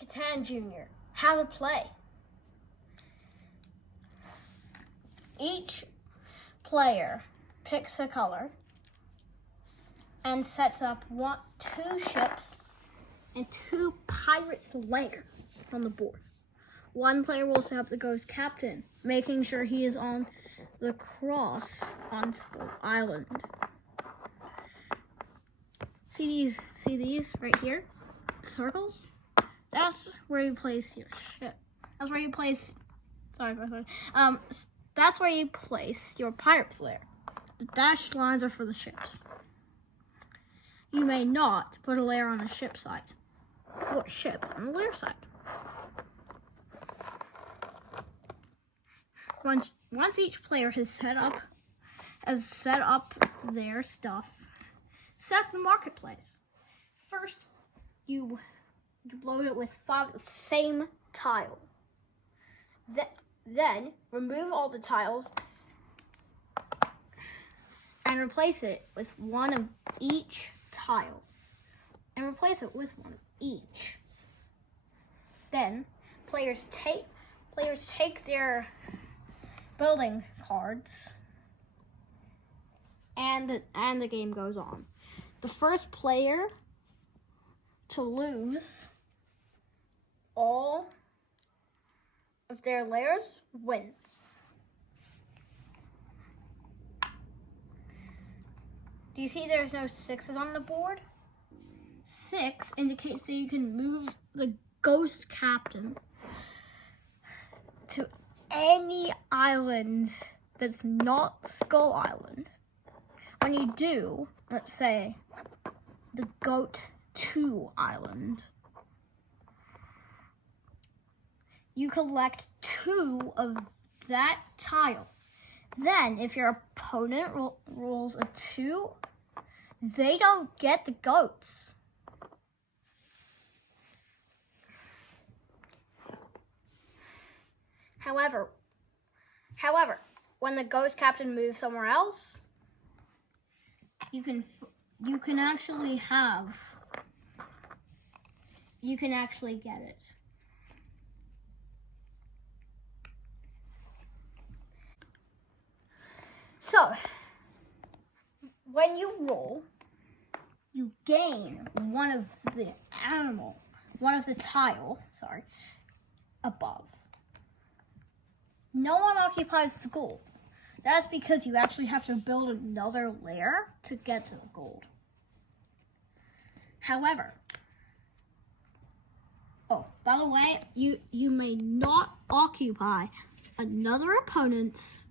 Catan Jr. How to play. Each player picks a color and sets up two ships and two pirates' lairs on the board. One player will set up the Ghost Captain, making sure he is on the cross on Skull Island. See these right here? Circles? That's where you place your ship. That's where you place, that's where you place your pirate's lair. The dashed lines are for the ships. You may not put a lair on a ship side, or a ship on the lair side. Once each player has set up their stuff, set up the marketplace. First, you load it with 5 of the same tile. Then remove all the tiles and replace it with one of each tile. And replace it with one of each. Then players take their building cards and the game goes on. The first player to lose all of their lairs wins. Do you see there's no 6s on the board? 6 indicates that you can move the Ghost Captain to any island that's not Skull Island. When you do, let's say, the Goat 2 Island, you collect 2 of that tile. Then, if your opponent rolls a 2, they don't get the goats. However, when the Ghost Captain moves somewhere else, you can actually get it. So, when you roll, you gain one of the tile above. No one occupies the gold. That's because you actually have to build another lair to get to the gold. However, by the way, you may not occupy another opponent's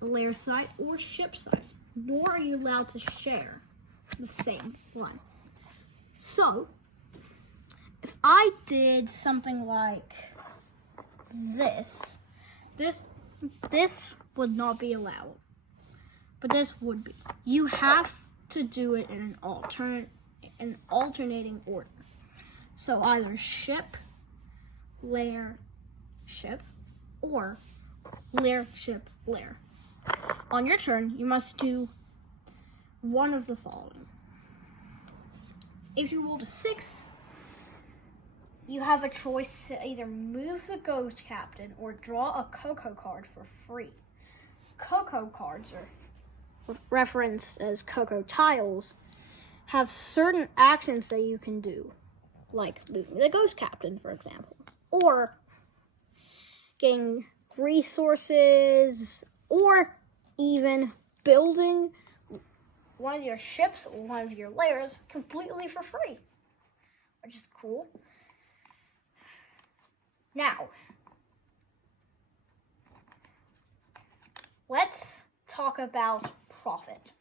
lair site or ship site, nor are you allowed to share the same one. So, if I did something like this would not be allowed, but this would be. You have to do it in an alternating order. So either ship, lair, ship, or lair, ship, lair. On your turn, you must do one of the following. If you rolled a 6, you have a choice to either move the Ghost Captain or draw a Coco card for free. Coco cards, are referenced as Coco tiles, have certain actions that you can do, like moving the Ghost Captain, for example, or getting resources, or even building one of your ships or one of your lairs completely for free, which is cool. Now, let's talk about profit.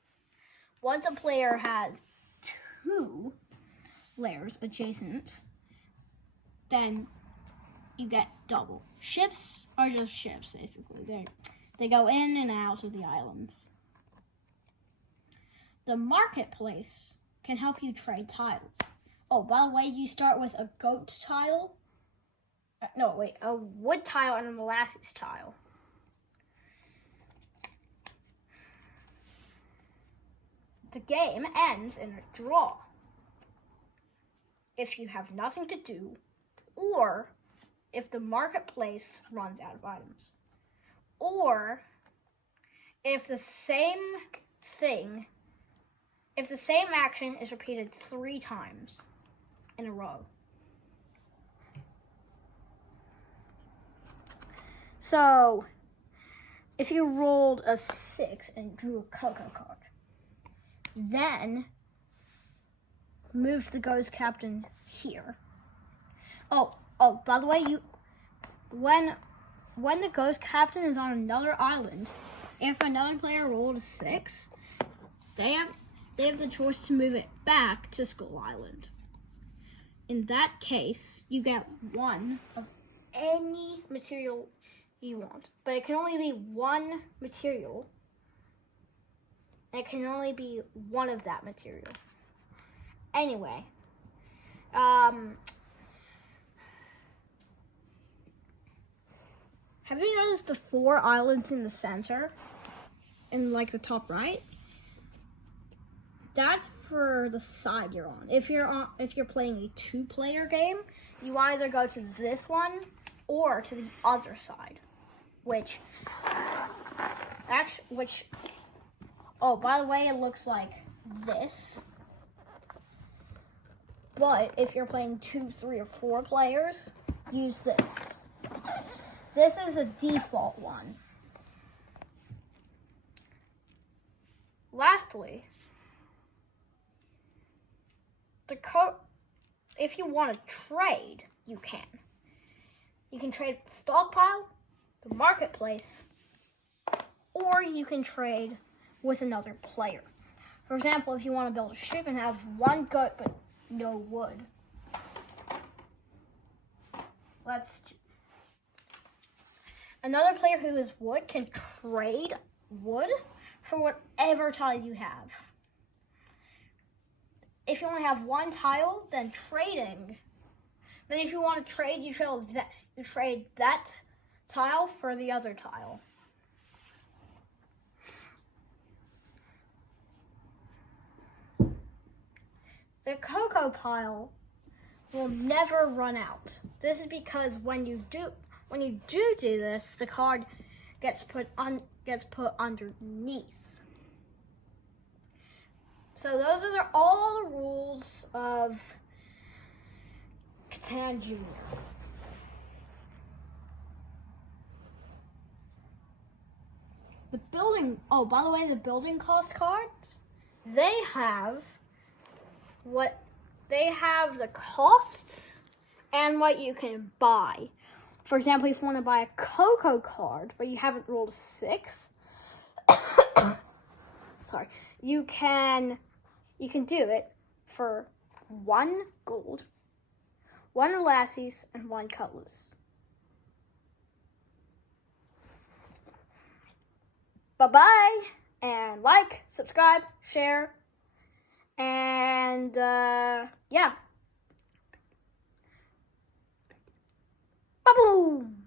Once a player has 2 lairs adjacent, then you get double. Ships are just ships, basically. They go in and out of the islands. The marketplace can help you trade tiles. Oh, by the way, you start with a goat tile. A wood tile and a molasses tile. The game ends in a draw. if you have nothing to do, or if the marketplace runs out of items, or if the same action is repeated 3 times in a row. So, if you rolled a 6 and drew a Coco card, then move the Ghost Captain here. Oh, by the way, when the Ghost Captain is on another island, if another player rolled a 6, they have the choice to move it back to Skull Island. In that case, you get 1 of any material you want, but it can only be 1 material. It can only be 1 of that material. Anyway, have you noticed the 4 islands in the center, in like the top right? That's for the side you're on. If you're playing a 2-player game, you either go to this one or to the other side, which oh, by the way, it looks like this. But if you're playing 2, 3, or 4 players, use this. This is a default one. Lastly, if you want to trade, you can. You can trade the stockpile, the marketplace, or you can trade with another player. For example, if you want to build a ship and have 1 goat but no wood, another player who is wood can trade wood for whatever tile you have. If you only have 1 tile, then if you want to trade, you trade that tile for the other tile. The cocoa pile will never run out. This is because when you do this, the card gets put underneath. So those are all the rules of Catan Jr. By the way, the building cost cards, they have the costs and what you can buy. For example, if you want to buy a cocoa card, but you haven't rolled a 6, sorry, you can do it for 1 gold, 1 lassies, and 1 cutlass. Bye-bye, and like, subscribe, share, and yeah. Ba-boom!